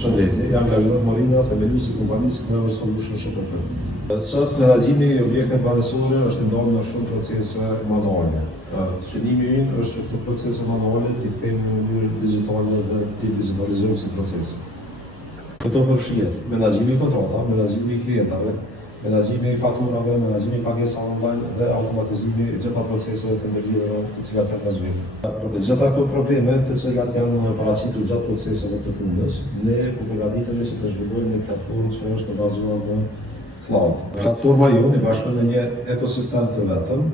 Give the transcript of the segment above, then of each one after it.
Përshëndetje, jam Lavino Morina, themeluesi i kompanisë Clever Solution SHPK. Sot menaxhimi i objekteve banesore është ndonë në shumë procese manuale. Synimi ynë është që këto procese manuale t'i kthejmë në mënyrë digjitale dhe t'i digitalizojmë si procese. Këto përfshihet menaxhimi i kontrata, menaxhimi i klientave, menaxhimi i faturave, menaxhimi i pagesave online dhe automatizimi i gjitha proceseve të ndërlidhura të cilat janë zhvilluar. Për të gjitha këto probleme të cilat janë paraqitur gjatë proceseve të punës, ne po përgatitemi si të zhvillojmë një platformë që është bazuar në cloud. Platforma jonë i bashkon në një ekosistem të vetëm,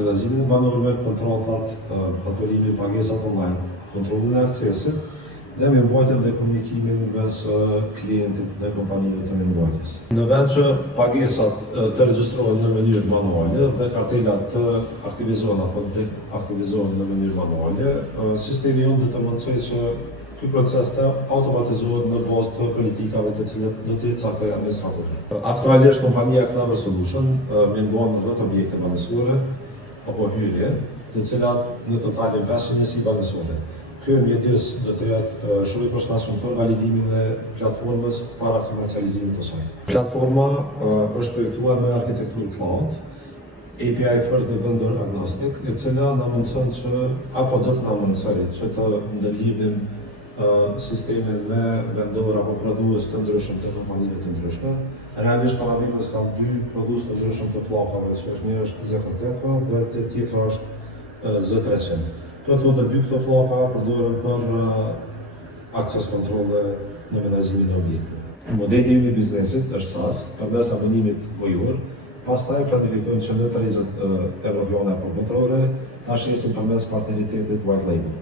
menaxhimin e banorëve, kontrollat, faturimi, pagesat online, kontrollin e aksesit dhe mirëmbajtjen dhe komunikimin mes klientit dhe kompanive të mirëmbajtjes. Në vend që pagesat të regjistrohen në mënyrë manuale dhe kartelat të aktivizohen apo deaktivizohen në mënyrë manuale, sistemi jonë do të mundsojë që ky proces të automatizohet në bazë të politikave të cilat do të caktojë administratori. Aktualisht kompania Clever Solution mirëmban 10 objekte banesore apo hyrje, të cilat në total 500 banesore. Ky mjedis do të jetë shumë i përshtatshëm për validimin e platformës para komercializimit të saj. Platforma është projektuar me arkitekturë cloud, API first dhe vendor agnostic, e cila na mundson që apo do të na mundsojë që të ndërlidhim sistemin me vendor apo prodhues të ndryshëm të kompanive të ndryshme. Realisht para vitës kam 2 prodhues të ndryshëm të pllakave, që është një është Zekoteka dhe tjetra është Z300. Këto të dy këto pllaka përdoren për akses kontrolle në menaxhimin e objekteve. Modeli ynë i biznesit është SaaS, përmes abonimit mujor, pastaj planifikojmë që në të rrezet evropiane apo botërore ta shesim përmes partneritetit white label.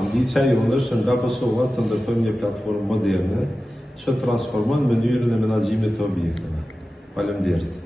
Ambicia jonë është nga Kosova të ndërtojmë një platformë moderne që transformon mënyrën e menaxhimit të objekteve. Faleminderit.